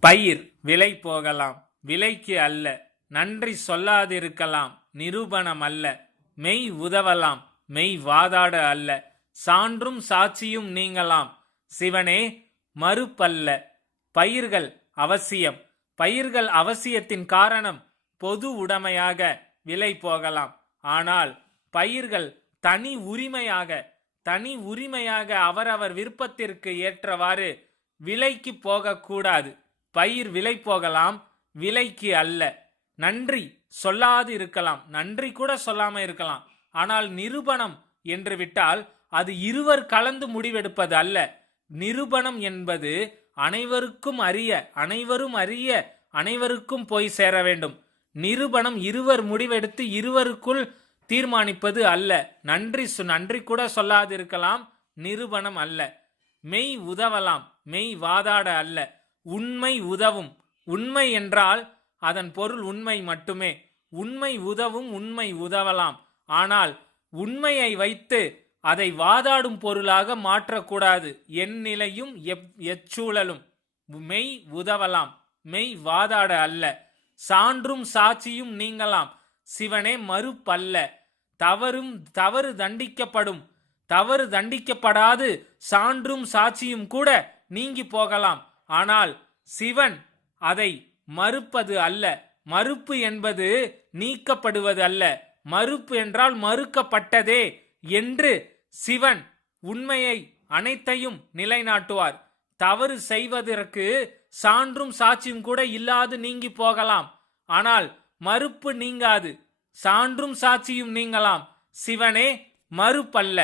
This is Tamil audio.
பயிர் விலை போகலாம். விலைக்கு அல்ல. நன்றி சொல்லாதிருக்கலாம். நிரூபணம் அல்ல. மெய் உதவலாம். மெய் வாதாட அல்ல. சான்றும் சாட்சியும் நீங்கலாம். சிவனே மறுப்பல்ல. பயிர்கள் அவசியம். பயிர்கள் அவசியத்தின் காரணம் பொது உடைமையாக விலை போகலாம். ஆனால் பயிர்கள் தனி உரிமையாக தனி உரிமையாக அவரவர் விருப்பத்திற்கு ஏற்றவாறு விலைக்கு போகக்கூடாது. பயிர் விலை போகலாம் விலைக்கு அல்ல. நன்றி சொல்லாது இருக்கலாம். நன்றி கூட சொல்லாம இருக்கலாம். ஆனால் நிரூபணம் என்று விட்டால் அது இருவர் கலந்து முடிவெடுப்பது அல்ல. நிரூபணம் என்பது அனைவருக்கும் அறிய அனைவரும் அறிய அனைவருக்கும் போய் சேர வேண்டும். நிரூபணம் இருவர் முடிவெடுத்து இருவருக்குள் தீர்மானிப்பது அல்ல. நன்றி நன்றி கூட சொல்லாதிருக்கலாம் நிரூபணம் அல்ல. மெய் உதவலாம். மெய் வாதாட அல்ல. உண்மை உதவும். உண்மை என்றால் அதன் பொருள் உண்மை மட்டுமே. உண்மை உதவும் உண்மை உதவலாம். ஆனால் உண்மையை வைத்து அதை வாதாடும் பொருளாக மாற்றக்கூடாது. என் நிலையும் எப்- எச்சூழலும் மெய் உதவலாம். மெய் வாதாட அல்ல. சான்றும் சாட்சியும் நீங்கலாம். சிவனே மறுப்பல்ல. தவறும் தவறு தண்டிக்கப்படும். தவறு தண்டிக்கப்படாது. சான்றும் சாட்சியும் கூட நீங்கி போகலாம். ஆனால் சிவன் அதை மறுப்பது அல்ல. மறுப்பு என்பது நீக்கப்படுவது அல்ல. மறுப்பு என்றால் மறுக்கப்பட்டதே என்று சிவன் உண்மையை அனைத்தையும் நிலைநாட்டுவார். தவறு செய்வதற்கு சான்றும் சாட்சியும் கூட இல்லாது நீங்கி போகலாம். ஆனால் மறுப்பு நீங்காது. சான்றும் சாட்சியும் நீங்கலாம். சிவனே மறுப்பல்ல.